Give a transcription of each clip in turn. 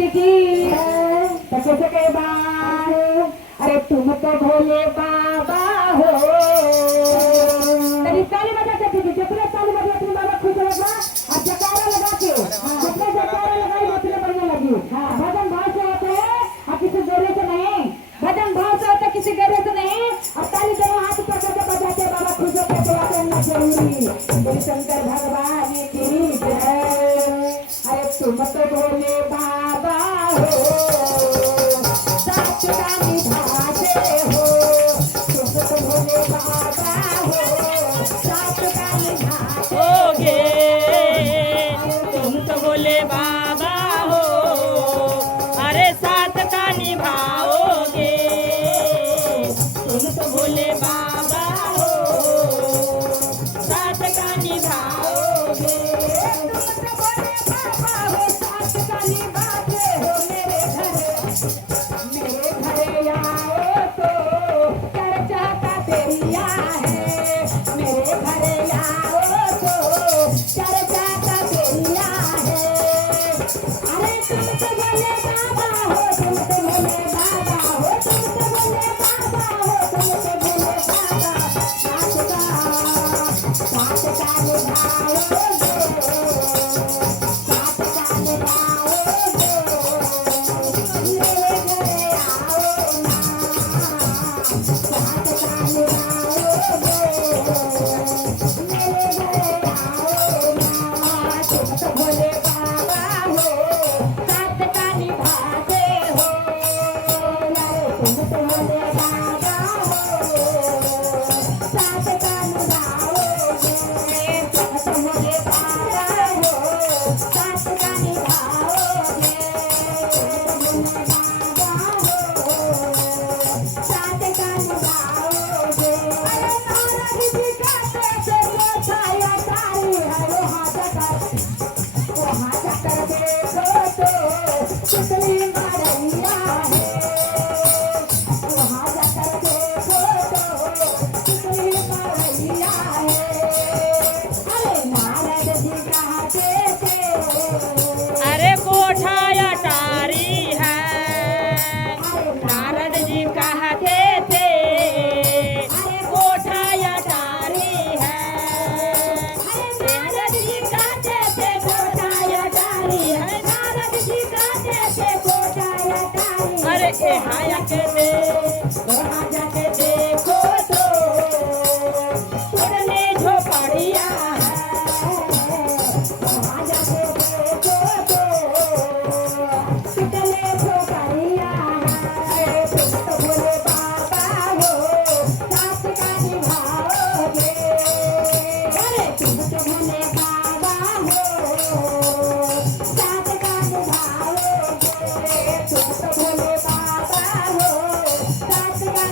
सती की कैसे के बार, अरे तुम तो भोले बाबा हो। तेरी ताली बजा सती थी, जितने ताली बजा तुम बाबा खुश होगा। और जकारा लगा के जितने जकारा लगाई उतने बढ़िया लगी। भजन भाव से होते हैं और किसी गोरे से नहीं, भजन भाव से होते किसी गोरे से नहीं। और ताली दोनों हाथ ऊपर करके बजाते बाबा खुश होकर दुआ करना जरूरी। बोले शंकर भगवान की जय। अरे तुम तो भोले बाबा हो, साथ का निभाते हो। तुम तो भोले बाबा हो, साथ का निभाते होगे। तुम तो भोले बाबा हो, अरे साथ का निभाओगे। तुम तो भोले बाबा हो, साथ का निभाओगे। अरे कोठा अटारी है, नारद जी कहते थे। कोठा अटारी है, नारद जी कहते थे। कोठा अटारी है, नारद जी कहते थे। कोठा अटारी, अरे यहाँ के दे, वहाँ जाके देखो तो पुरने झोपड़िया है। वहाँ जाके देखो तो कितने झोपड़िया है। तुम तो भोले बाबा हो, साथ का निभाओगे। अरे तुम तो भोले बाबा हो, साथ का निभाओगे। तुम तो भोले बाबा हो, साथ का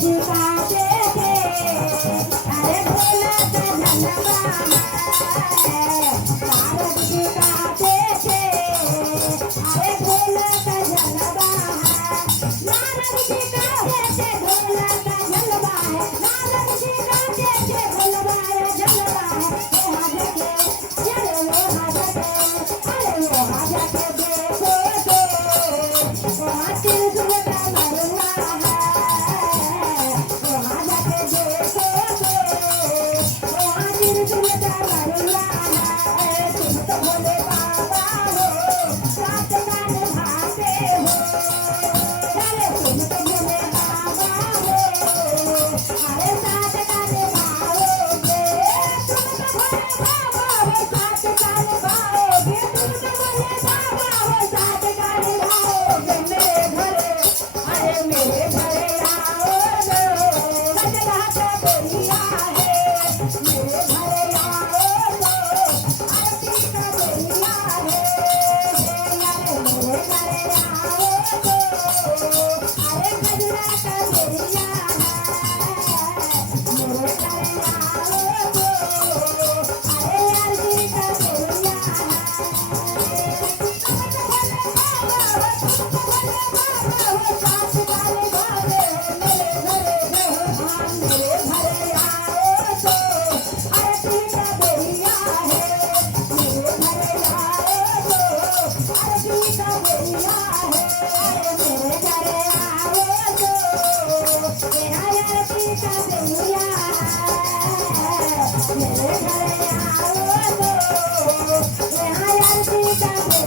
जी गाते थे अरे भोला का जलवा है नारद जी गाते थे अरे भोला का जलवा है नारद जी गाते थे भोला का जलवा है नारद जी गाते थे भोला का जलवा है वो हाजते अरे वो हाजते देखो तो वहाँ त्रिशूल का मरुआ है वहाँ जाके देखो तो वहाँ त्रिशूल का मरुआ है तुम तो भोले बाबा हो सात कान भाते हो अरे तुम तो भोले बाबा हो अरे सात कान भाओगे तुम तो भोले बाबा हो सात कान भाओगे तुम तो भोले बाबा हो सात कान भाओगे मेरे घरे आओ लो सजना का बोलिया है मेरे घरे आओ लो आरती का बोलिया है अरे मेरे घरे आओ लो अरे गजरा का बोलिया है मेरे घरे आओ लो अरे आरती का बोलिया है